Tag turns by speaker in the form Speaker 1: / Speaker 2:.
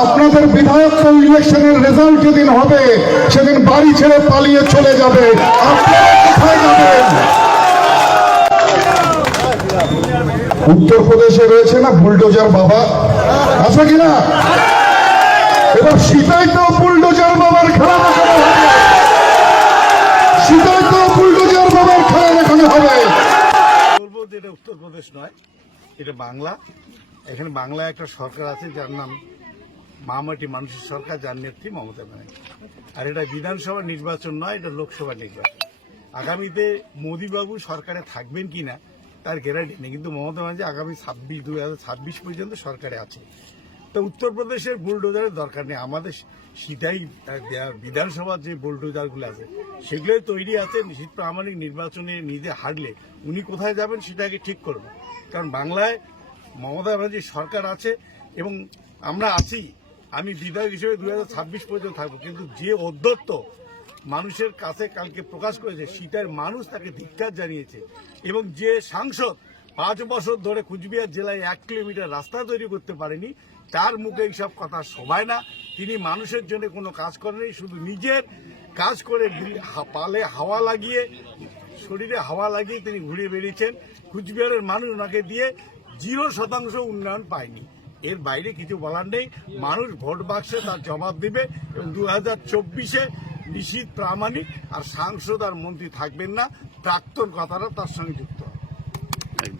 Speaker 1: আমাদের বিধায়ক তো ইলেকশনের রেজাল্ট যেদিন হবে, সেদিন বাড়ি ছেড়ে পালিয়ে চলে যাবে। আপনারা কোথায় উত্তরপ্রদেশে রয়েছে না বুলডোজার বাবা? আছে কিনা এবার সীতাই তো বুলডোজার বাবার খেলা দেখানো হবে। সীতাই তো বুলডোজার বাবার খেলা দেখানো হবে।
Speaker 2: বলব যে এটা উত্তরপ্রদেশ নয়। এটা বাংলা। এখানে বাংলায় একটা সরকার আছে, যার নাম মামাটি মানুষের সরকার, যার নেত্রী মমতা ব্যানার্জি। আর এটা বিধানসভা নির্বাচন নয়, এটা লোকসভা নির্বাচন। আগামীতে মোদীবাবু সরকারে থাকবেন কি না তার গ্যারান্টি নেই। কিন্তু মমতা ব্যানার্জি আগামী ছাব্বিশ, দুই পর্যন্ত সরকারে আছে। তো উত্তরপ্রদেশের বুলডোজারের দরকার নেই। আমাদের সেটাই বিধানসভার যে বুলডোজারগুলো আছে, সেগুলোই তৈরি আছে নিশ্চিত প্রামাণিক নির্বাচনে নিজে হারলে। উনি কোথায় যাবেন সেটাকে ঠিক করবেন কারণ বাংলায় মমতা ব্যানার্জির সরকার আছে এবং আমরা আছি। আমি বিধায়ক হিসেবে দু ছাব্বিশ পর্যন্ত থাকব। কিন্তু যে অধ্যত্ত মানুষের কাছে কালকে প্রকাশ করেছে, সেটার মানুষ তাকে ধিক্কার জানিয়েছে এবং যে সাংসদ পাঁচ বছর ধরে কুচবিহার জেলায় এক কিলোমিটার রাস্তা তৈরি করতে পারেনি। তার মুখে এইসব কথা শোভায় না। তিনি মানুষের জন্য কোনো কাজ করেনি শুধু নিজের কাজ করে পালে হাওয়া লাগিয়ে, শরীরে হাওয়া লাগিয়ে তিনি ঘুরে বেরিয়েছেন কুচবিহারের মানুষ ওনাকে দিয়ে জিরো শতাংশ উন্নয়ন পায়নি। এর বাইরে কিছু বলার নেই। মানুষ ভোট বাক্সে তার জবাব দিবে এবং দু হাজার চব্বিশে নিশ্চিত প্রামাণিক আর সাংসদ আর মন্ত্রী থাকবেন না। প্রাক্তন কথাটা তার সঙ্গে যুক্ত।